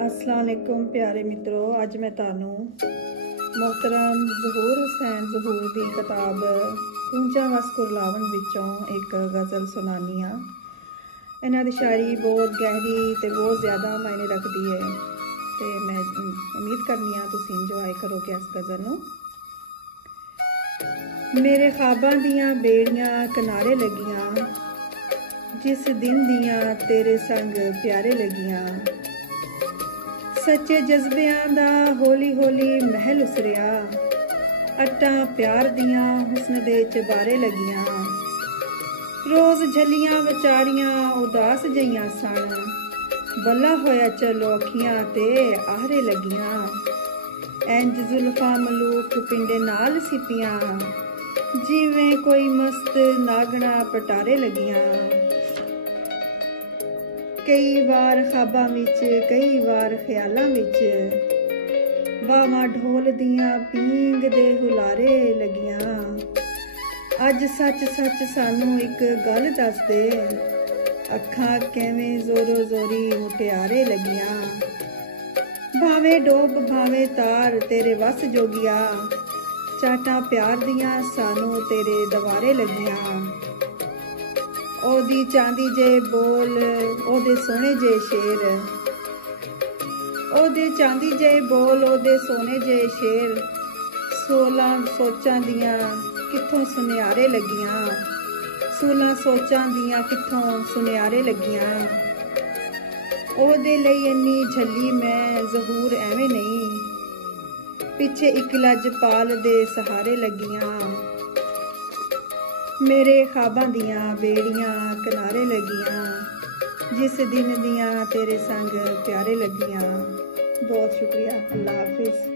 अस्सलाम वालेकुम प्यारे मित्रों, अज मैं तुहानू मोहतरम ज़हूर हुसैन ज़हूर की किताब कुंजा वस्कुर लावन विचों एक गज़ल सुनानी हाँ। इन्हां दी शायरी बहुत गहरी ते बहुत ज़्यादा मायने रखती है ते मैं उम्मीद करनी हाँ तुसीं इंजॉय करोगे इस गज़ल नूं। मेरे ख्वाबां दियां बेड़ियां किनारे लगियां, जिस दिन दियां तेरे संग प्यारे लगियां। सच्चे जज्बियां दा होली होली महल उसरिया, अट्टां प्यार दियां हुस्न दे चबारे लगियां। रोज झलियां विचारियां उदास जइयां सन, बल्ला होया चलो अखियां ते आहरे लगियां। इंज जुल्फां मलूक पिंडे नाल सिपियां, जिवें कोई मस्त नागना पटारे लगियां। कई बार ख्वाबां विच कई बार ख्यालां विच, बावां ढोल दियां पींग दे हुलारे लगियां। अज सच सच सानू एक गल दस दे, अखां किवें जोरो जोरी मुटियारे लगियां। भावें डोब भावें तार तेरे वस जोगिया, चाटां प्यार दियां सानू तेरे दवारे लगियां। ओदी चांदी जे बोल ओदे सोने जे शेर, ओदे चांदी जे बोल ओदे सोने जे शेर। 16 सोचां दियां कित्थों सुनियारे लगियां, 16 सोचां दियां कित्थों सुनियारे लगियां। ओदे लई इन्नी झल्ली मैं ज़हूर एवें नहीं, पिछे इक लजपाल दे सहारे लगियां। मेरे ख्वाबां दियां बेड़ियां किनारे लगियां, जिस दिन दियां तेरे संग प्यारे लगियां। बहुत शुक्रिया। अल्लाह हाफिज़।